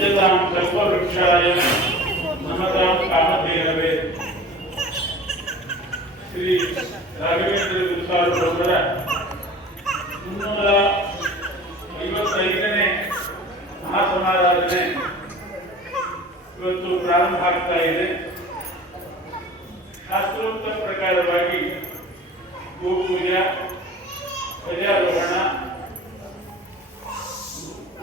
ಭಜತಾಂ ಕಲ್ಪವೃಕ್ಷಾಯ ನಮತಾಂ ಕಾಮಧೇನವೇ. ಶ್ರೀ ರಾಘವೇಂದ್ರ ಗುರುಸಾರ್ವಭೌಮರ 355ನೇ ಮಹಾಸಮಾರಾಧನೆ ಇವತ್ತು ಪ್ರಾರಂಭ ಆಗ್ತಾ ಇದೆ. ಶಾಸ್ತ್ರೋಕ್ತ ಪ್ರಕಾರವಾಗಿ ಗೋಪೂಜಾ, ಧ್ವಜಾರೋಹಣ,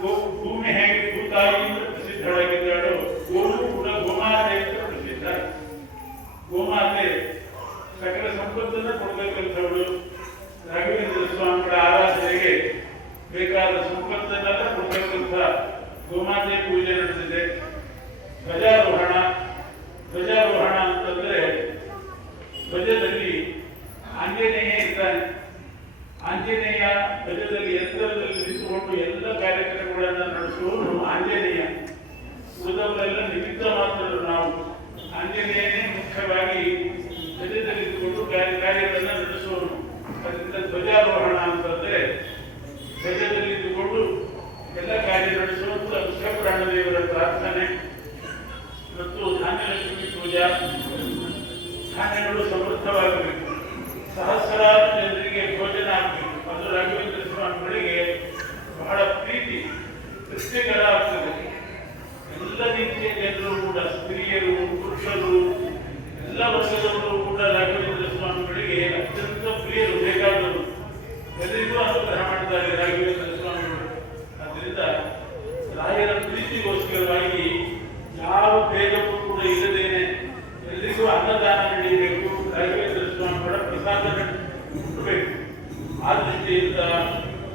ಭೂಮಿ ಹೇಗೆ ಭೂತಾಯಿಯಿಂದ ಪ್ರಸಿದ್ಧವಾಗಿದ್ದಾಳೋ ಗೋವು ಕೂಡ ಗೋಮಾತೆ ಅಂತ ಪ್ರಸಿದ್ಧ. ಗೋಮಾತೆ ಸಕಲ ಸಂಪತ್ತನ್ನು ಕೊಡಬೇಕಂತವಳು. ರಾಘವೇಂದ್ರ ಸ್ವಾಮಿಗಳ ಆರಾಧನೆಗೆ ಬೇಕಾದ ಸಂಪತ್ತನ್ನೆಲ್ಲ ಕೊಡಬೇಕಂತ ಗೋಮಾತೆ ಪೂಜೆ ನಡೆದಿದೆ. ಧ್ವಜಾರೋಹಣ ಅಂತಂದ್ರೆ ಧ್ವಜದಲ್ಲಿ ಆಂಜನೇಯ ಇದ್ದಾನೆ. ಆಂಜನೇಯ ಧ್ವಜದಲ್ಲಿ ಎತ್ತರದಲ್ಲಿ ನಿಂತುಕೊಂಡು ಎಲ್ಲ ಕಾರ್ಯಕ್ರಮಗಳನ್ನು ನಡೆಸುವವರು ಆಂಜನೇಯ. ಉಳಿದವರೆಲ್ಲ ನಿಮಿತ್ತ ಮಾತ್ರರು. ನಾವು ಆಂಜನೇಯನೇ ಮುಖ್ಯವಾಗಿ ಧ್ವಜದಲ್ಲಿ ಇದ್ದುಕೊಂಡು ಕಾರ್ಯಗಳನ್ನು ನಡೆಸುವವರು. ಅದರಿಂದ ಧ್ವಜಾರೋಹಣ ಅಂತಂದ್ರೆ ಧ್ವಜದಲ್ಲಿ ಇದ್ದುಕೊಂಡು ಎಲ್ಲ ಕಾರ್ಯ ನಡೆಸುವಂತ ಮುಖ್ಯ ಪ್ರಾಣದೇವರ ಪ್ರಾರ್ಥನೆ. ಮತ್ತು ಧಾನ್ಯಲಕ್ಷ್ಮಿ ಪೂಜಾ, ಧಾನ್ಯಗಳು ಸಮೃದ್ಧವಾಗಬೇಕು, ಸಹಸ್ರಾರು ಜನರಿಗೆ ಭೋಜನ ಆಗಬೇಕು. ಅದು ರಾಘವೇಂದ್ರ ಸ್ವಾಮಿಗಳಿಗೆ ಬಹಳ ಪ್ರೀತಿ, ತೃಪ್ತಿಕರ ಆಗ್ತದೆ. ಎಲ್ಲ ರೀತಿಯ ಜನರು ಕೂಡ, ಸ್ತ್ರೀಯರು, ಪುರುಷರು, ಎಲ್ಲ ವರ್ಗದವರು ಕೂಡ ರಾಘವೇಂದ್ರ ಸ್ವಾಮಿಗಳಿಗೆ ಅತ್ಯಂತ ಪ್ರಿಯರು, ಬೇಕಾದವರು. ಎಲ್ಲರಿಗೂ ಅನುಗ್ರಹ ಮಾಡಿದ್ದಾರೆ ರಾಘವೇಂದ್ರ ಸ್ವಾಮಿಗಳು. ಆದ್ದರಿಂದ ರಾಯರ ಪ್ರೀತಿಗೋಸ್ಕರವಾಗಿ ಯಾವ ಭೇದವೂ ಕೂಡ ಇಲ್ಲದೇನೆ ಎಲ್ಲರಿಗೂ ಅನ್ನದಾನ ನೀಡಬೇಕು, ರಾಘವೇಂದ್ರ ಸ್ವಾಮಿಗಳ ಪ್ರಸಾದ ಮುಟ್ಟಬೇಕು. ಆ ದೃಷ್ಟಿಯಿಂದ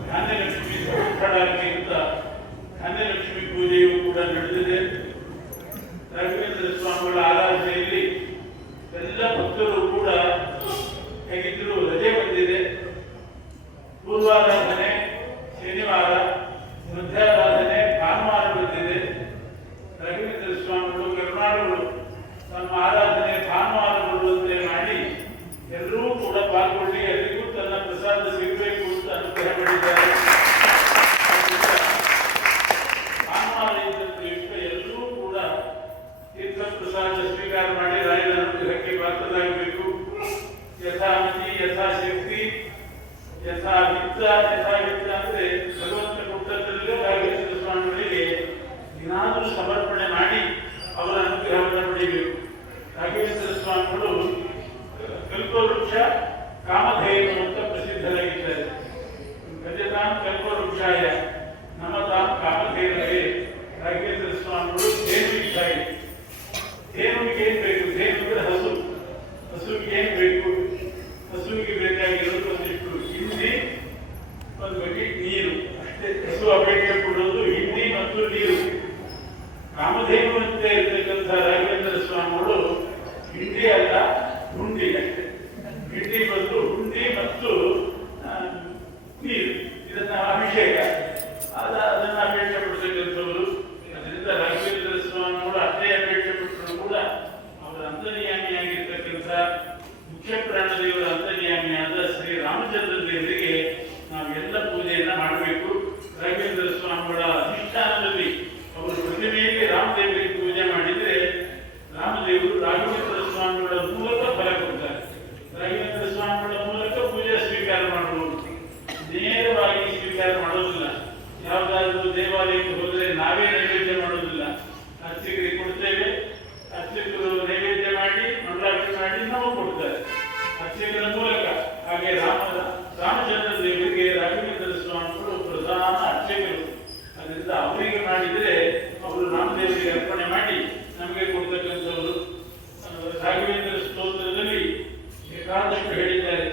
ಧಾನ್ಯಲಕ್ಷ್ಮಿ ಸಮರ್ಥಳಾಗಿಯಿಂದ ಧಾನ್ಯಲಕ್ಷ್ಮಿ ಪೂಜೆಯೂ ಕೂಡ ನಡೆದಿದೆ. ರಾಘವೇಂದ್ರ ಸ್ವಾಮಿಗಳ ಆರಾಧನೆಯಲ್ಲಿ ಎಲ್ಲ ಭಕ್ತರು ಕೂಡ ಹೇಗಿದ್ದರೂ ರಜೆ ಬಂದಿದೆ. ಪೂರ್ವಾರಾಧನೆ ಶನಿವಾರ, ಮಧ್ಯಾರಾಧನೆ ಭಾನುವಾರ ಬಂದಿದೆ. ರಾಘವೇಂದ್ರ ಸ್ವಾಮಿಗಳು ಕರುಣಾಳುಗಳು ತಮ್ಮ ಆರಾಧನೆ ಭಾನುವಾರ ಬರುವಂತೆ ಮಾಡಿ ಎಲ್ಲರೂ ಕೂಡ ಪಾಲ್ಗೊಳ್ಳಿ, ಎಲ್ಲರಿಗೂ ತನ್ನ ಪ್ರಸಾದ ಸಿಗಬೇಕು ಅಂತ ಅನುಗ್ರಹ ಮಾಡಿದ್ದಾರೆ. ಭಾನುವಾರ ಇದ್ದಂತೆ ಎಲ್ಲರೂ ಕೂಡ ತೀರ್ಥ ಪ್ರಸಾದ ಸ್ವೀಕಾರ ಮಾಡಿ ರಾಯರ ಅನುಗ್ರಹಕ್ಕೆ ಪಾತ್ರರಾಗಬೇಕು. ಯಥಾಮತಿ ಯಥಾಶಕ್ತಿ ಯಥಾವಿತ್ತ ಅಂದ್ರೆ ಭಗವಂತ ಕೊಟ್ಟದಲ್ಲೇ ರಾಘವೇಂದ್ರ ಸ್ವಾಮಿಗಳಿಗೆ ಏನಾದರೂ ಸಮರ್ಪಣೆ ಮಾಡಿ ಅವರ ಅನುಗ್ರಹವನ್ನು ಪಡೆಯಬೇಕು. ರಾಘವೇಂದ್ರ ಸ್ವಾಮಿಗಳು ಕಲ್ಪವೃಕ್ಷ ಕಾಮಧೇನು ಅಂತ ಪ್ರಸಿದ್ಧರಾಗಿದ್ದಾರೆ. ಭಜತಾಂ ಕಲ್ಪವೃಕ್ಷಾಯ ನಮತಾಂ ಕಾಮಧೇನವೇ. ರಾಘವೇಂದ್ರ ಸ್ವಾಮಿಗಳು ಧೇನು ಇದ್ದಾರೆ. ಧೇನುವಿಗೆ ಏನ್ ಬೇಕು? ಧೇನುವಿಗೆ ಹಸು. ಹಸುವಿಗೆ ಏನ್ ಬೇಕು? ಹಸುವಿಗೆ ಬೇಕಾಗಿರೋದು ಒಂದಿಷ್ಟು ಹಿಂಡಿ, ಒಂದು ಬಕೆಟ್ ನೀರು ಅಷ್ಟೇ. ಹಸು ಅಪೇಕ್ಷೆ ಕೊಡೋದು ಹಿಂಡಿ ಮತ್ತು ನೀರು. ಕಾಮಧೇನು ಅಂತ ಇರ್ತಕ್ಕಂಥ ರಾಘವೇಂದ್ರ ಸ್ವಾಮಿಗಳು ಹಿಂಡಿ ಅಲ್ಲ, ಹುಂಡಿ ಅಷ್ಟೇ. ಹಿಂಡಿ ಬಂದು ಹುಂಡಿ ಮತ್ತು ನೀರು, ಇದನ್ನ ಅಭಿಷೇಕ, ಅದನ್ನ ಅಪೇಕ್ಷೆ ಪಡ್ತಕ್ಕಂಥವರು. ಅದರಿಂದ ರಾಘವೇಂದ್ರ ಸ್ವಾಮಿಗಳು ಅಷ್ಟೇ ಅಪೇಕ್ಷೆ ಪಟ್ಟರು ಕೂಡ ಅವರ ಅಂತರ್ಯಾಮಿಯಾಗಿರ್ತಕ್ಕಂಥ ಮುಖ್ಯ ಪ್ರಾಣದೇವರ ಅಂತರ್ಯಾಮಿಯಾದ ಶ್ರೀ ರಾಮಚಂದ್ರ ದೇವರಿಗೆ ನಾವೆಲ್ಲ ಪೂಜೆಯನ್ನ ಮಾಡಬೇಕು. ರಾಘವೇಂದ್ರ ಸ್ವಾಮಿಗಳ ಅಧಿಷ್ಠಾನದಲ್ಲಿ ಅವರು ಪ್ರತಿಮೆಯಲ್ಲಿ ರಾಮದೇವರಿಗೆ ಪೂಜೆ ಮಾಡಿದರೆ ರಾಮದೇವರು ರಾಘವೇಂದ್ರ ಸ್ವಾಮಿಗಳ ಮೂಲಕ ಫಲ ಕೊಡ್ತಾರೆ. ರಾಘವೇಂದ್ರ ಸ್ವಾಮಿಗಳ ಮೂಲಕ ಪೂಜೆ ಸ್ವೀಕಾರ ಮಾಡಬಹುದು, ನೇರವಾಗಿ ಸ್ವೀಕಾರ ಮಾಡೋದಿಲ್ಲ. ಯಾವುದಾದ್ರೂ ದೇವಾಲಯಕ್ಕೆ ಹೋದರೆ ನಾವೇ ನೈವೇದ್ಯ ಮಾಡೋದಿಲ್ಲ, ಅರ್ಚಕರಿಗೆ ಕೊಡ್ತೇವೆ. ಅರ್ಚಕರು ನೈವೇದ್ಯ ಮಾಡಿ ಮಂಗಳಾರತಿ ಮಾಡಿ ನಾವು ಕೊಡ್ತಾರೆ ಅರ್ಚಕರ ಮೂಲಕ. ಹಾಗೆ ರಾಮಚಂದ್ರ ದೇವರಿಗೆ ರಾಘವೇಂದ್ರ ಸ್ವಾಮಿಗಳು ಪ್ರಧಾನ ಅರ್ಚಕರು. ಅದರಿಂದ ಅವರಿಗೆ ಮಾಡಿದರೆ ಅವರು ರಾಮದೇವರಿಗೆ ಅರ್ಪಣೆ ಮಾಡಿ ನಮಗೆ ಕೊಡ್ತಕ್ಕಂಥವರು. ರಾಘವೇಂದ್ರ ಸ್ತೋತ್ರದಲ್ಲಿ ಬೇಕಾದಷ್ಟು ಹೇಳಿದ್ದಾರೆ.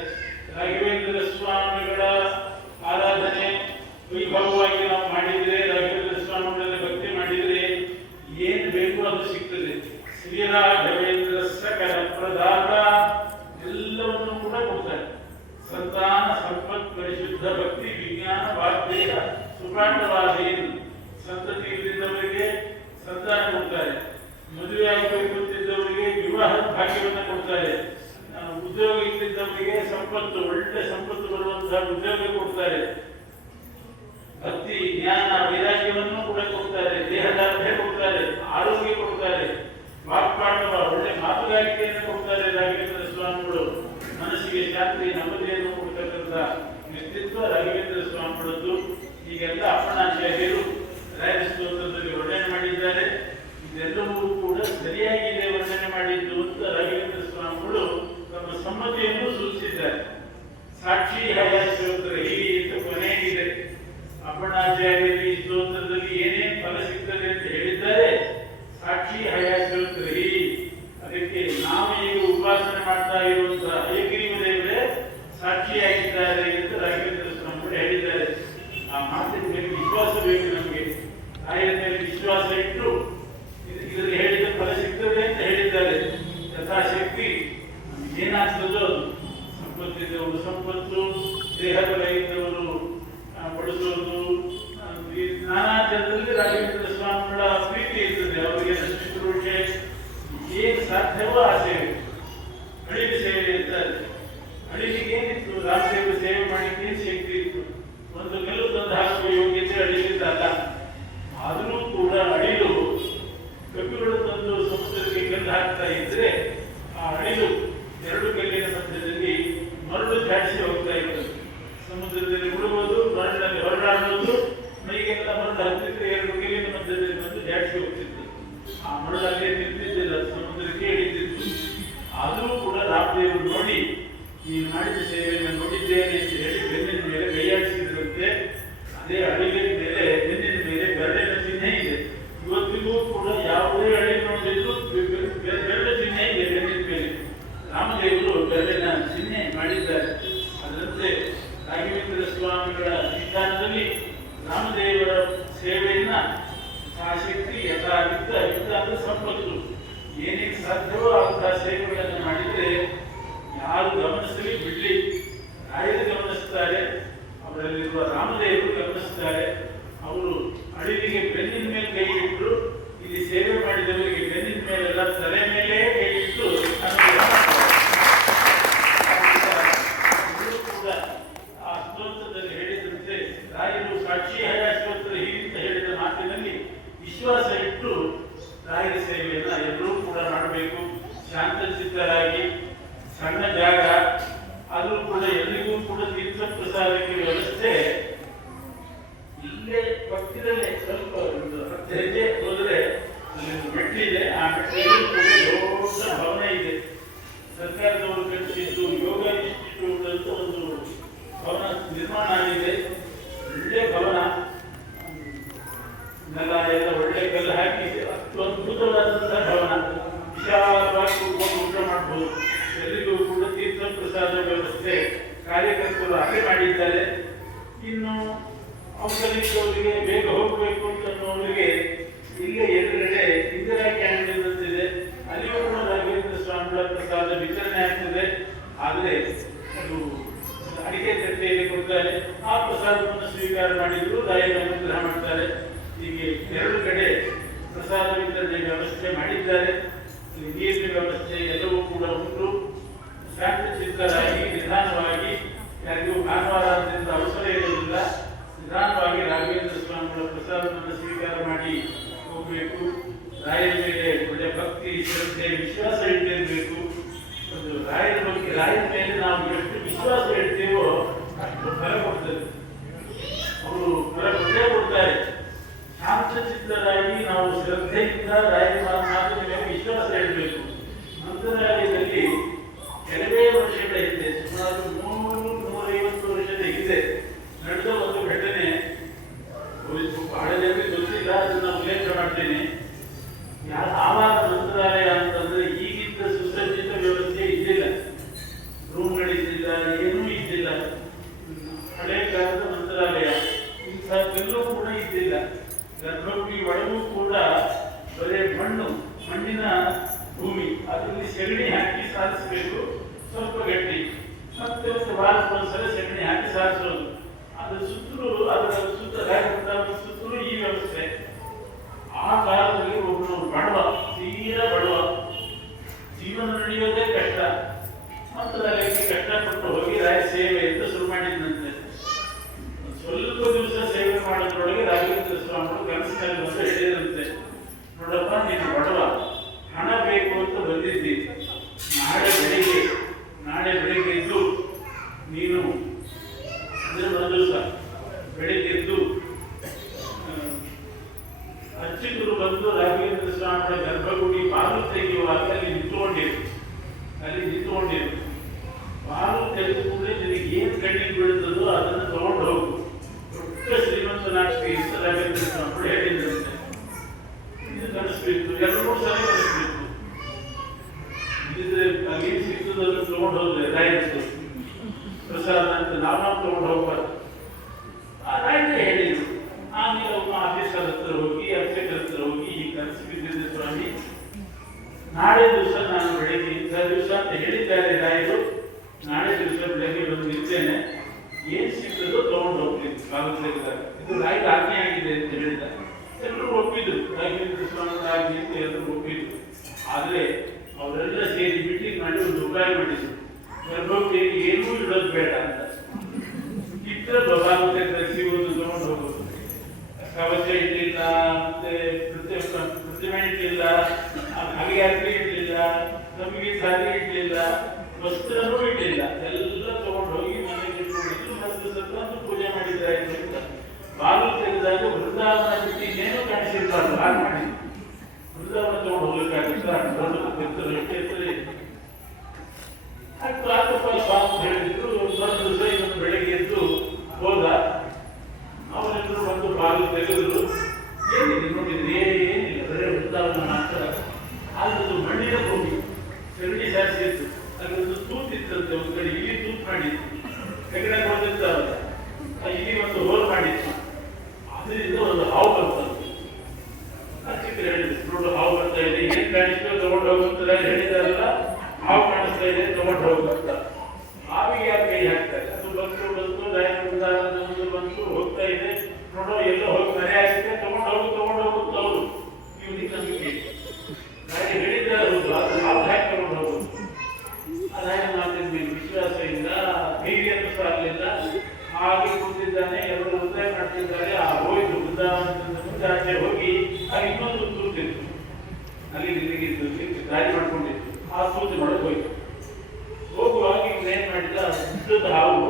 ರಾಘವೇಂದ್ರ ಸ್ವಾಮಿಗಳ ಆರಾಧನೆ ವೈಭವವಾಗಿ ನಾವು ಮಾಡಿದರೆ, ರಾಘವೇಂದ್ರ ಸ್ವಾಮಿಗಳಲ್ಲಿ ಭಕ್ತಿ ಮಾಡಿದರೆ ಏನ್ ಬೇಕು ಅದು ಸಿಗ್ತದೆ. ಶ್ರೀರಾಘವೇಂದ್ರ ಸಕಲ ಪ್ರದಾತ ಎಲ್ಲವನ್ನು ಕೂಡ ಕೊಡ್ತಾರೆ. ಸಂತಾನ ಸಂಪತ್ ಪರಿಶುದ್ಧ ಭಕ್ತಿ ವಿಜ್ಞಾನ ವಾಗ್ದೇಹ ಸುಖಾಂಡವಾದೇನು. ಸಂತತಿ ಇದ್ದಿದ್ದವರಿಗೆ ಸಂತಾನ ಕೊಡ್ತಾರೆ, ಮದುವೆ ಆಗಬೇಕು ಅಂತಿದ್ದವರಿಗೆ ವಿವಾಹದ ಭಾಗ್ಯವನ್ನು ಕೊಡ್ತಾರೆ, ಉದ್ಯೋಗ ಇದ್ದಿದ್ದವರಿಗೆ ಸಂಪತ್ತು, ಒಳ್ಳೆ ಸಂಪತ್ತು ಬರುವಂತಹ ಉದ್ಯೋಗ ಕೊಡ್ತಾರೆ, ಭಕ್ತಿ ಜ್ಞಾನ ವೈರಾಗ್ಯವನ್ನು ಕೂಡ ಕೊಡ್ತಾರೆ, ದೇಹದಾರ್ಢ್ಯ ಮಾಡಿರುವಂತ ವ್ಯಕ್ತಿತ್ವ ರಾಘವೇಂದ್ರ ಸ್ವಾಮಿಗಳದ್ದು. ಈಗೆಲ್ಲ ಅಪ್ಪಣಾಚಾರ್ಯರು ರಾಯರ ಸ್ತೋತ್ರದಲ್ಲಿ ವರ್ಣನೆ ಮಾಡಿದ್ದಾರೆ. ಇದೆಲ್ಲವೂ ಕೂಡ ಸರಿಯಾಗಿದೆ ವರ್ಣನೆ ಮಾಡಿದ್ದು ಅಂತ ರಾಘವೇಂದ್ರ ಸ್ವಾಮಿಗಳು ತಮ್ಮ ಸಮ್ಮತಿಯನ್ನು ಸೂಚಿಸಿದ್ದಾರೆ. ಸಾಕ್ಷಿ ಹಯ ಸ್ತೋತ್ರ ಹೀಗೆ ಅಂತ ಕೊನೆಗಿದೆ. ಅಪ್ಪಣಾಚಾರ್ಯರು ಈ ಸ್ತೋತ್ರದಲ್ಲಿ ಏನೇನು ಫಲ ಸಿಗ್ತದೆ ಅಂತ ಹೇಳಿದ್ದಾರೆ. ಸಾಕ್ಷಿ ಹಯ ಸ್ತೋತ್ರ ಹೀಗೆ, ಅದಕ್ಕೆ ನಾವು ಈಗ ಉಪಾಸನೆ ಮಾಡ್ತಾ ಇರುವಂತಹ ಹಯಗ್ರೀವ ದೇವರೇ ಸಾಕ್ಷಿಯಾಗಿದ್ದಾರೆ ಎಂದು ರಾಘವೇಂದ್ರ ಸ್ವಾಮಿಗಳು ಹೇಳಿದ್ದಾರೆ. ಆ ಮಾತಿನ ಮೇಲೆ ವಿಶ್ವಾಸ ಬೇಕು ನಮಗೆ. ರಾಯರ ಮೇಲೆ ವಿಶ್ವಾಸ ಇಟ್ಟು ಇದರಲ್ಲಿ ಹೇಳಿದ ಫಲ ಸಿಗ್ತದೆ ಅಂತ ಹೇಳಿದ್ದಾರೆ. ಯಥಾಶಕ್ತಿ ಏನಾಗ್ತದೋ ಸಂಪತ್ತಿದ್ದವರು ಸಂಪತ್ತು, ದೇಹಬಲ ಇದ್ದವರು ಪಡಿಸೋದು, ನಾನಾ ಜನರಲ್ಲಿ ರಾಘವೇಂದ್ರ ಸ್ವಾಮಿಗಳ ಪ್ರೀತಿ ಇರ್ತದೆ. ಅವರಿಗೆ ಶುಶ್ರೂಷೆ ಏನು ಸಾಧ್ಯವೋ ಆ ಸೇವೆ, ಅಳಿಲು ಸೇವೆ ಇರ್ತಾರೆ. ಅಳಿಲಿಗೆ ಏನಿತ್ತು? ರಾಮದೇವರು ಸೇವೆ ಮಾಡಲಿಕ್ಕೆ ಏನು ಶಕ್ತಿ ಇತ್ತು? ಒಂದು ಕಲ್ಲು ತಂದು ಹಾಕುವ ಯೋಗ್ಯತೆ ಅಳಿಲಿದ್ದಲ್ಲ. ಆದರೂ ಕೂಡ ಅಳಿಲು ಕಪಿಗಳು ತಂದು ಸಮುದ್ರಕ್ಕೆ ಕಲ್ಲು ಹಾಕ್ತಾ ಇದ್ರೆ ಆ ಅಳಿಲು ಎರಡು ಕಲ್ಲಿನ ಮಧ್ಯದಲ್ಲಿ ಮರಳು ಜಾಡಿಸಿ ಹೋಗ್ತಾ ಇತ್ತು. ಸಮುದ್ರದಲ್ಲಿ ಮುಳುಗೋದು, ಮರಳಿನಲ್ಲಿ ಹೊರಡಾಡೋದು, ಮೈಗೆಲ್ಲ ಮರಳು ಹತ್ತಿದ್ರೆ ಎರಡು ಕಲ್ಲಿನ ಮಧ್ಯದಲ್ಲಿ ಬಂದು ಜಾಡಿಸಿ ಹೋಗ್ತಿತ್ತು. ಆ ಮರಳಲ್ಲೇ ನಿಂತಿದ್ದಿಲ್ಲ, ಸಮುದ್ರಕ್ಕೆ ಇಳಿತಿತ್ತು. ಆದರೂ ಕೂಡ ರಾಮದೇವರು ನೋಡಿ, ನೀನು ಮಾಡಿದ ಸೇವೆಯನ್ನು ನೋಡಿದ್ದೇನೆ ಅಂತ ಹೇಳಿ ಬೆನ್ನಿನ ಮೇಲೆ ಕೈಯಾಡಿಸಿದ್ರಂತೆ. ಅದೇ ಅಳಿಲಿನ ಮೇಲೆ ಬೆನ್ನಿನ ಮೇಲೆ ಬೆರಳಿನ ಚಿಹ್ನೆ ಇದೆ. ಇವತ್ತಿಗೂ ಕೂಡ ಯಾವುದೇ ಅಳಿಲು ನೋಡಿದ್ರು ಬೆರಳ ಚಿಹ್ನೆ ಇದೆ ಬೆನ್ನಿನ ಮೇಲೆ. ರಾಮದೇವರು ಬೆರಳಿನ ಚಿಹ್ನೆ ಮಾಡಿದ್ದಾರೆ. ಅದರಂತೆ ರಾಘವೇಂದ್ರ ಸ್ವಾಮಿಗಳ ಅನುಷ್ಠಾನದಲ್ಲಿ ರಾಮದೇವರ ಸೇವೆಯನ್ನ ಯಥಾಶಕ್ತಿ ಯಥಾವಿತ್ತ ಯುದ್ಧ ಸಂಪತ್ತು ಏನೇನು ಸಾಧ್ಯವೋ ಅಂತಹ ಸೇವೆಗಳನ್ನು ಮಾಡಿದರೆ ಯಾರು ಗಮನಿಸಲಿ ಬಿಡ್ಲಿ, ರಾಯರು ಗಮನಿಸ್ತಾರೆ, ಅವರಲ್ಲಿರುವ ರಾಮದೇವರು ಗಮನಿಸ್ತಾರೆ. ಅವರು ಅಳಿಲಿಗೆ ಬೆನ್ನಿನ ಮೇಲೆ ಕೈ ಇಟ್ಟರು, ಇಲ್ಲಿ ಸೇವೆ ಮಾಡಿದವರಿಗೆ ಬೆನ್ನಿನ ಮೇಲೆಲ್ಲ ತಲೆ ಮೇಲೆ ಕೈ ಇಟ್ಟು ಕೂಡ ಆ ಸ್ತೋತ್ರದಲ್ಲಿ ಹೇಳಿದಂತೆ ರಾಯರು ಸಾಕ್ಷಿ ಹಯ ಸ್ತೋತ್ರ ಹೀಗಿಂತ ಹೇಳಿದ ಮಾತಿನಲ್ಲಿ ವಿಶ್ವಾಸ ಇಟ್ಟು ರಾಯರ ಸೇವೆಯನ್ನ ಎಲ್ಲರೂ ಕೂಡ ಮಾಡಬೇಕು. ಶಾಂತಚಿತ್ತರಾಗಿ, ಸಣ್ಣ ಜಾಗ, ಆದರೂ ಕೂಡ ಎಲ್ಲಿಗೂ ಕೂಡ ತೀರ್ಥ ಪ್ರಸಾದಕ್ಕೆ ವ್ಯವಸ್ಥೆ ಇಲ್ಲೇ ಪಕ್ಕದಲ್ಲೇ ಸ್ವಲ್ಪ ಒಂದು 10 ಹೆಜ್ಜೆ ಹೋದರೆ ಅಲ್ಲಿ ಒಂದು ಮೆಟ್ಟಿದೆ. ಆ ಮೆಟ್ಟಿಲಲ್ಲಿ ಕೂಡ ದೊಡ್ಡ ಭವನ ಇದೆ. ಸರ್ಕಾರದವರು ಕಟ್ಟಿದ್ದು ಯೋಗ ಇನ್ಸ್ಟಿಟ್ಯೂಟ್ ಅಂತ ಒಂದು ಭವನ ನಿರ್ಮಾಣ ಆಗಿದೆ. ಒಳ್ಳೆ ಭವನ, ನೆಲ ಎಲ್ಲ ಒಳ್ಳೆ ಕಲ್ಲು ಹಾಕಿ ಅದ್ಭುತವಾದಂತಹ ಭವನ. ವಿಶಾಲವಾಗಿ ಕೂತ್ಕೊಂಡು ಊಟ ಮಾಡಬಹುದು. ಎಲ್ಲಿಗೂ ಕೂಡ ತೀರ್ಥ ಪ್ರಸಾದ ವ್ಯವಸ್ಥೆ ಕಾರ್ಯಕರ್ತರು ಹಾಗೆ ಮಾಡಿದ್ದಾರೆ. ಇನ್ನು ಅವಸರಿದ್ದವರಿಗೆ ಬೇಗ ಹೋಗಬೇಕು ಅಂತ ಅನ್ನೋರಿಗೆ ಇಲ್ಲೇ ಎದುರುಗಡೆ ಇಂದಿರಾ ಕ್ಯಾಂಟೀನ್ ಅಂತಿದೆ. ಅಲ್ಲಿಯೂ ಕೂಡ ರಾಘವೇಂದ್ರ ಸ್ವಾಮಿಗಳ ಪ್ರಸಾದ ವಿತರಣೆ ಆಗ್ತದೆ. ಆದರೆ ಅದು ಅಡಿಕೆ ತಟ್ಟೆಯಲ್ಲಿ ಕೊಡ್ತಾರೆ. ಆ ಪ್ರಸಾದವನ್ನು ಸ್ವೀಕಾರ ಮಾಡಿದ್ರು ರಾಯರ ಅನುಗ್ರಹ ಮಾಡ್ತಾರೆ. ಹೀಗೆ ಎರಡು ಕಡೆ ಪ್ರಸಾದ ವಿತರಣೆ ವ್ಯವಸ್ಥೆ ಮಾಡಿದ್ದಾರೆ. ನೀರಿನ ವ್ಯವಸ್ಥೆ ಎಲ್ಲವೂ ಕೂಡ ಉಂಟು. ಶಾಂತಚಿತ್ತರಾಗಿ ನಿಧಾನವಾಗಿ, ಯಾರಿಗೂ ಭಾನುವಾರ ಆದ್ದರಿಂದ ಅವಸರ ಇರುವುದಿಲ್ಲ, ನಿಧಾನವಾಗಿ ರಾಘವೇಂದ್ರ ಸ್ವಾಮಿಗಳ ಪ್ರಸಾದವನ್ನು ಸ್ವೀಕಾರ ಮಾಡಿ ಹೋಗಬೇಕು. ರಾಯರ ಮೇಲೆ ಒಳ್ಳೆ ಭಕ್ತಿ, ಶ್ರದ್ಧೆ, ವಿಶ್ವಾಸ ಇಟ್ಟಿರಬೇಕು. ಒಂದು ರಾಯರ ಬಗ್ಗೆ, ರಾಯರ ಮೇಲೆ ನಾವು ಎಷ್ಟು ವಿಶ್ವಾಸ ಇಡ್ತೇವೋ ಅಷ್ಟು ಫಲ ಕೊಡ್ತದೆ. ಅವರು ಫಲ ಕೊಟ್ಟೇ ಕೊಡ್ತಾರೆ. ಶಾಂತಚಿತ್ತರಾಗಿ ನಾವು ಶ್ರದ್ಧೆಯಿಂದ ರಾಯರ ಮಾತಿನ ಮೇಲೆ ವಿಶ್ವಾಸ ಇಡಬೇಕು. ಮಂತ್ರಾಲಯದಲ್ಲಿ ಕೆಲವೇ ವರ್ಷಗಳ ಹಿಂದೆ, ಸುಮಾರು 150 ವರ್ಷದ ಹಿಂದೆ ನಡೆದ ಒಂದು ಘಟನೆ ಬಹಳ ಜನರಿಗೆ ಗೊತ್ತಿಲ್ಲ, ಅದನ್ನು ಉಲ್ಲೇಖ ಮಾಡ್ತೇನೆ. ಆವಾಗ ಮಂತ್ರಾಲಯ ಅಂತಂದ್ರೆ ಈಗಿದ್ದ ಸುಸಜ್ಜಿತ ವ್ಯವಸ್ಥೆ ಇದ್ದಿಲ್ಲ, ರೂಮ್ಗಳಿದ್ದಿಲ್ಲ, ಏನೂ ಇದ್ದಿಲ್ಲ. ಹಳೆ ಕಾಲದ ಮಂತ್ರಾಲಯ ಇಂಥದ್ದೆಲ್ಲೂ ಕೂಡ ಇದ್ದಿಲ್ಲ. ಗರ್ಭಗುಡಿ ಒಳಗೂ ಕೂಡ ಬರೇ ಮಣ್ಣಿನ ಭೂಮಿ, ಅದರಲ್ಲಿ ಸೆಗಣಿ ಹಾಕಿ ಸಾರಿಸಬೇಕು, ಸ್ವಲ್ಪ ಗಟ್ಟಿ, ಮತ್ತೆ ವಾರಕ್ಕೊಂದ್ಸಲ ಸೆಗಣಿ ಹಾಕಿ ಸಾರಿಸೋದು. ಅದರ ಸುತ್ತಲೂ, ಅದರ ಸುತ್ತಲೂ ಈ ವ್ಯವಸ್ಥೆ. ಆ ಕಾಲದಲ್ಲಿ ಒಬ್ಬನು ಬಡವ, ತೀರಾ ಬಡವ, ಜೀವನ ನಡೆಯೋದೇ ಕಷ್ಟ. ಮಂತ್ರಾಲಯಕ್ಕೆ ಕಷ್ಟಪಟ್ಟು ಹೋಗಿ ರಾಯ ಸೇವೆ ಅಂತ ಶುರು ಮಾಡಿದಂತೆ. ಸ್ವಲ್ಪ ದಿವಸ ಸೇವೆ ಮಾಡೋದ್ರೊಳಗೆ ರಾಘವೇಂದ್ರ ಸ್ವಾಮಿಗಳು ಕನಸಿನಲ್ಲಿ ಬಂದು ಹೇಳಿದಂತೆ, ನೋಡಪ್ಪ, ನೀನು ಬಡವ, ಹಣ ಬೇಕು ಅಂತ ಬಂದಿದ್ದಿ. ನಾಳೆ ಬೆಳಿಗ್ಗೆ ಇದ್ದು ನೀನು ಅರ್ಚಕರು ಬಂದು ರಾಘವೇಂದ್ರ ಸ್ವಾಮಿಗಳ ಗರ್ಭಗುಡಿ ಬಾಗಿಲು ತೆಗೆಯುವಾಗ ಅಲ್ಲಿ ನಿಂತ್ಕೊಂಡಿರು ಬಾಗಿಲು ತೆಗೆದುಕೊಂಡ್ರೆ ನಿನಗೆ ಏನು ಕಣ್ಣಿಗೆ ಬೀಳುತ್ತದೋ ಅದನ್ನು ತಗೊಂಡು ಹೋಗು. ದೊಡ್ಡ ಶ್ರೀಮಂತನಾಗ್ತಿ ರಾಘವೇಂದ್ರ ಸ್ವಾಮಿಗಳು ಹೇಳಿದ್ರಂತೆ. ಇದು ಕಲಿಸ್ಬೇಕು, 2-3 ಸಲ ಕಲಿಸ್ಬೇಕು. ಇದ್ರೆ ಅಲ್ಲೇನು ಸಿಗ್ತದೆ ಅದನ್ನು ತಗೊಂಡು ಹೋದ್ರೆ ರಾಯರು ಪ್ರಸಾದ ಅಂತ ನಾವು ತಗೊಂಡು ಹೋಗ್ಬಾರ್ದು. ಆ ರಾಯರೇ ಹೇಳಿದ್ರು. ಆಮೇಲೆ ಒಬ್ಬ ಆಫೀಸರ್ ಹತ್ರ ಹೋಗಿ ಅರ್ಚಕರ ಹತ್ರ ಹೋಗಿ ಈ ಕನಸು ಬಿದ್ದಿದೆ ಸ್ವಾಮಿ, ನಾಳೆ ದಿವಸ ನಾನು ಬೆಳಿಗ್ಗೆ ಇಂಥ ದಿವಸ ಅಂತ ಹೇಳಿದ್ದಾರೆ ರಾಯರು, ನಾಳೆ ದಿವಸ ಬೆಳಗ್ಗೆ ಬಂದು ನಿಲ್ತೇನೆ, ಏನ್ ಸಿಗ್ತದೋ ತಗೊಂಡು ಹೋಗ್ತೀನಿ ಕಾಗದ. ಇದು ರಾಯರ ಆಜ್ಞೆ ಆಗಿದೆ ಅಂತ ಹೇಳಿದ. ಎಲ್ಲರೂ ಒಪ್ಪಿದ್ರು, ರಾಘವೇಂದ್ರ ಸ್ವಾಮಿ ಆಜ್ಞೆ ಅಂತ ಎಲ್ಲರೂ ಒಪ್ಪಿದ್ರು. ಆದ್ರೆ ಅವರೆಲ್ಲ ಸೇರಿ ಮೀಟಿಂಗ್ ಮಾಡಿ ಒಂದು ಉಪಾಯ ಮಾಡಿದ್ರು. ಗರ್ಭವತಿಯಲ್ಲಿ ಏನೂ ಇಡೋದು ಬೇಡ ಅಂತ, ಇದ್ರೆ ಭಗವಂತ ಸಿಗೋದು ತಗೊಂಡು ಹೋಗೋದು. ಕವಚ ಇರಲಿಲ್ಲ, ಮತ್ತೆ ಪ್ರತಿಮೆ ಇರಲಿಲ್ಲ, ಹರಿಯಾತ್ರೆ ಇರಲಿಲ್ಲ, ನಮಗೆ ಸಾರಿ ಇರಲಿಲ್ಲ, ವಸ್ತ್ರನೂ ಇರಲಿಲ್ಲ. ಎಲ್ಲ ತಗೊಂಡು ಹೋಗಿ ಮನೆಗೆ ಇಟ್ಕೊಂಡಿದ್ದು ಮತ್ತು ಸತ್ತು ಪೂಜೆ ಮಾಡಿದ್ದಾರೆ ಅಂತ. ಬಾಗಿಲು ತೆಗೆದಾಗ ವೃಂದಾವನ ಬಿಟ್ಟು ಇನ್ನೇನು ಕಾಣಿಸಿರ್ಬಾರ್ದು, ಹಾಗೆ ಮಾಡಿ ವೃಂದಾವನ ತಗೊಂಡು ಹೋಗ್ಬೇಕಾಗಿತ್ತು. ಹೇಳಿದ್ರು. ಒಂದು ದಿವಸ ಇವತ್ತು ಬೆಳಗ್ಗೆ ಎದ್ದು ಹೋದ. ಅವರೆಲ್ಲರೂ ಬಂದು ಬಾಗಿಲು ತೆಗೆದ್ರು. ಏನಿದೆ ನೋಡಿದ್ರೆ ಏನಿಲ್ಲ, ಬರೇ ವೃಂದಾವನ ಮಾತ್ರ. ಅದು ಮಣ್ಣಿನ ಭೂಮಿ, ಸಗಣಿ ಜಾಸ್ತಿ ಇತ್ತು. ಅದೊಂದು ತೂತಿತ್ತಂತೆ, ಒಂದು ಕಡೆ ಇಲ್ಲಿ ತೂತು ಮಾಡಿತ್ತು, ಕೆಳಗಡೆ ಕೊಡ್ತಿದ್ದಾವಲ್ಲ, ಇಲ್ಲಿ ಒಂದು ಹೋಲ್ ಮಾಡಿತ್ತು. ಅದರಿಂದ ಒಂದು ಹಾವು ಬರ್ತದೆ. ಅರ್ಚಕರು ಹೇಳಿದ್ರು, ನೋಡು ಹಾವು ಬರ್ತಾ ಇದೆ, ಏನ್ ಕಾಣಿಸ್ತೋ ತಗೊಂಡು ಹೋಗುತ್ತದೆ ಹೇಳಿದಾರಲ್ಲ, ಹಾವು ಕಾಣಿಸ್ತಾ ಇದೆ ತಗೊಂಡು ಹೋಗುತ್ತ. ಹಾವಿಗೆ ಯಾರು ಕೈ ಹಾಕ್ತಾರೆ? ಅದು ಬಂತು ಬಂತು ಹೋಗ್ತಾ ಇದೆ, ನೋಡೋ ಎಲ್ಲೋ ಹೋಗಿ ಮನೆ ಆಗಿದೆ, ತಗೊಂಡು ಹೋಗುತ್ತೆ ಅವರು. ಇವನಿಗೆ ನಂಬಿಕೆ ನಾನು ಹೇಳಿದ್ದಾರೆ, ಹೌದು, ಅದು ಹಾವು ಹಾಕಿ ತಗೊಂಡು ಹೋಗುದು. ಅದಾಗಿ ಮಾತಿನ ಮೇಲೆ ವಿಶ್ವಾಸದಿಂದ ಧೈರ್ಯನೂ ಸಾಗಲಿಲ್ಲ. ಹಾಗೆ ಕೂತಿದ್ದಾನೆ, ಎಲ್ಲರೂ ಉದ್ಧಾರ ಮಾಡ್ತಿದ್ದಾರೆ. ಆ ಹೋಯ್ತು ವೃಂದಾವನದಿಂದ ಮುಂದೆ ಆಚೆ ಹೋಗಿ ಅಲ್ಲಿ ಇನ್ನೊಂದು ತೂತಿತ್ತು, ಅಲ್ಲಿ ದಾರಿ ಮಾಡ್ಕೊಂಡಿತ್ತು. ಆ ತೂತು ಮಾಡಕ್ ಹೋಯ್ತು. ಹೋಗುವಾಗ ಏನ್ ಮಾಡಿದ, ಉದ್ದದ ಹಾವು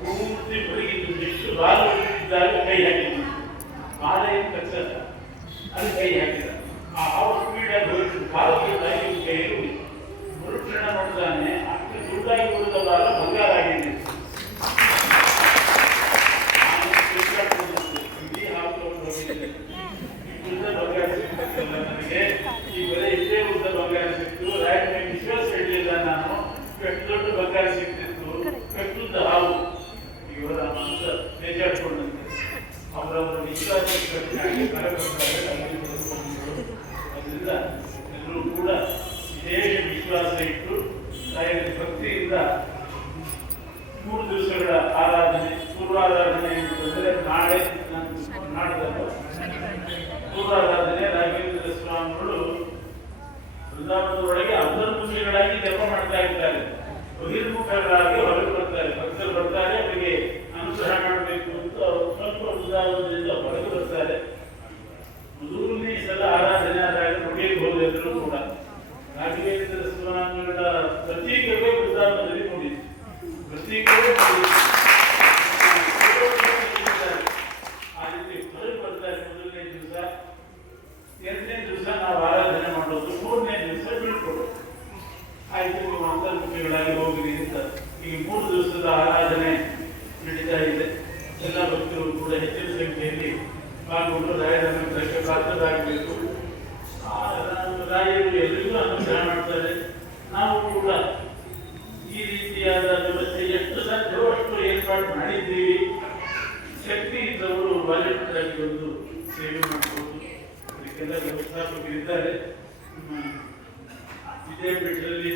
ಪೂರ್ತಿ ಬೆಳಗಿದ್ದು ಎಷ್ಟು ಬಾಲು ಇದ್ದಾಗ ಕೈ ಹಾಕಿದ, ಬಾಲ ಏನು ಕಚ್ಚಲ್ಲ, ಅಲ್ಲಿ ಕೈ ಹಾಕಿದ. ಆ ಹಾವು ಸ್ಪೀಡಾಗಿ ಹೋಯ್ತು, ಬಾಲದಾಗಿ ಕೈ ಮರುಕ್ಷಣ ನೋಡ್ತಾನೆ, ಅಷ್ಟು ದುಡ್ಡಾಗಿ ಉಳಿದ ಬಾಲ ಬಂಗಾರ ಆಗಿದೆ. ಇಡೀ ಹಾವು ತಗೊಂಡು ಹೋಗಿದ್ದೇನೆ, ಉದ್ದ ಬಂಗಾರ ಸಿಗ್ತಲ್ಲ ನನಗೆ, ಈ ಬೆಲೆ ಇಷ್ಟೇ ಉದ್ದ ಬಂಗಾರ ಸಿಕ್ತು. ರಾಯರ ವಿಶ್ವಾಸ ಇರಲಿಲ್ಲ ನಾನು, ಎಷ್ಟು ದೊಡ್ಡ ಬಂಗಾರ ಸಿಕ್ತಿತ್ತು, ಕಟ್ಟುದ್ದ ಹಾವು. ಇವರ ಅಂತ ಬೇಜಾಡ್ಕೊಂಡಂತೆ ಅವರವರ ವಿಶ್ವಾಸಕ್ಕೆ ಅದರಿಂದ ಎಲ್ಲರೂ ಕೂಡ ವಿಶೇಷ ವಿಶ್ವಾಸ ಇಟ್ಟು ರಾಯರ ಭಕ್ತಿಯಿಂದ 3 ದಿವಸಗಳ ಆರಾಧನೆ, ಪೂರ್ವಾರಾಧನೆ ಅಂತಂದ್ರೆ ನಾಡದಲ್ಲ ಪೂರ್ವಾರಾಧನೆ. ರಾಘವೇಂದ್ರ ಸ್ವಾಮಿಗಳು ವೃಂದಾವನದ ಒಳಗೆ ಅಂತರ್ಮುಖಿಗಳಾಗಿ ಜಪ ಮಾಡ್ತಾ ಇರ್ತಾರೆ, ಬಹಿರ್ಮುಖಗಳಾಗಿ ಹೊರಗೆ ಬರ್ತಾರೆ. ಭಕ್ತರು ಬರ್ತಾರೆ, ಅವರಿಗೆ ಅನುಗ್ರಹ ಮಾಡಬೇಕು ಅಂತ ಸ್ವಲ್ಪ ವೃಂದಾವನದಿಂದ ಹೊರಗೆ ಬರ್ತಾರೆ. ಮೊದಲನೇ ಸಲ ಆರಾಧನೆ ಆದಾಗ ನೋಡಿಯಕ್ಕೆ ಹೋದೆಲ್ಲರೂ ಕೂಡ ರಾಘವೇಂದ್ರ ಸ್ವಾಮಿಗಳ ಪ್ರತೀಕವೇ ವೃಂದಾವನದಲ್ಲಿ ನೋಡಿದ್ರು. ಪ್ರತೀಕವೇ ಆ ರೀತಿ ಹೊರಗೆ ಬರ್ತಾರೆ. ಮೊದಲನೇ ದಿವಸ, 2ನೇ ದಿವಸ ನಾವು ಆರಾಧನೆ ಮಾಡೋದು, 3ನೇ ದಿವಸ ಬೀಳ್ಕೊಡೋದು. ಆಯ್ತು, ನೀವು ಅಂತರ್ಮುಖಿಗಳಾಗಿ ಹೋಗ್ರಿ ಅಂತ. ಈ 3 ದಿವಸದ ಆರಾಧನೆ ನಡೀತಾ ಇದೆ. ಎಲ್ಲ ಭಕ್ತರು ಕೂಡ ಹೆಚ್ಚಿನ ಸಂಖ್ಯೆಯಲ್ಲಿ ಪಾಲ್ಗೊಂಡು ರಾಯರ ಅನುಗ್ರಹಕ್ಕೆ ಪಾತ್ರರಾಗಬೇಕು. ರಾಯರು ಎಲ್ಲರಿಗೂ ಅನುಗ್ರಹ ಮಾಡ್ತಾರೆ. ನಾವು ಕೂಡ ಈ ರೀತಿಯಾದ ವ್ಯವಸ್ಥೆ ಎಷ್ಟು ಸಾಧ್ಯವೋ ಅಷ್ಟು ಏರ್ಪಾಡು ಮಾಡಿದ್ದೀವಿ. ಶಕ್ತಿ ಇದ್ದವರು ವಾಲಂಟಿಯರ್ ಆಗಿ ಬಂದು ಸೇವೆ ಮಾಡಬಹುದು. ಅದಕ್ಕೆಲ್ಲ ವ್ಯವಸ್ಥಾಪಕರಿದ್ದಾರೆ. ವಿದ್ಯಾಪೀಠದಲ್ಲಿ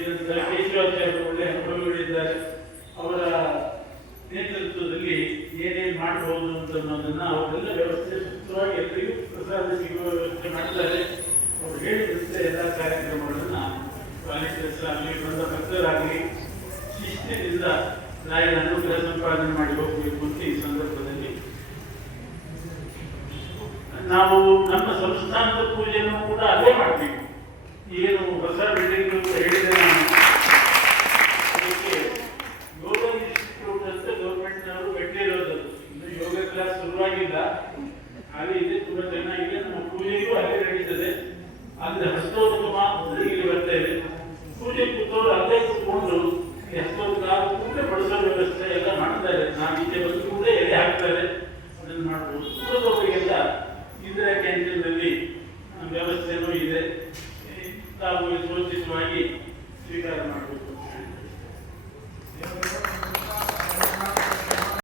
ಕೇಶವಾಚಾರ್ಯರು ಒಳ್ಳೆ ಅನುಭವಿಗಳಿದ್ದಾರೆ. ಅವರ ನೇತೃತ್ವದಲ್ಲಿ ಏನೇನು ಮಾಡಬಹುದು ಅಂತ ಅನ್ನೋದನ್ನ ಅವರೆಲ್ಲ ವ್ಯವಸ್ಥೆ ಸೂಕ್ತವಾಗಿ ಎಲ್ಲರಿಗೂ ಪ್ರಸಾದ ಸಿಗುವ ವ್ಯವಸ್ಥೆ ಮಾಡಿದ್ದಾರೆ. ಅವರು ಹೇಳಿದಂತೆ ಎಲ್ಲ ಕಾರ್ಯಕ್ರಮಗಳನ್ನ ವಾಲಂಟಿಯರ್ಸ್ ಆಗಲಿ, ಬಂದ ಭಕ್ತರಾಗಲಿ ಶಿಸ್ತಿನಿಂದ ರಾಯರ ಅನುಗ್ರಹ ಸಂಪಾದನೆ ಮಾಡಿ ಹೋಗಬೇಕು ಅಂತ ಈ ಸಂದರ್ಭದಲ್ಲಿ ನಾವು ನಮ್ಮ ಸಂಸ್ಥಾನದ ಪೂಜೆಯನ್ನು ಕೂಡ ಅದೇ ಮಾಡ್ತೀವಿ. ಏನು ಹೊಸ ಬಿಲ್ಡಿಂಗ್ ಹೇಳಿದೆ ನಾನು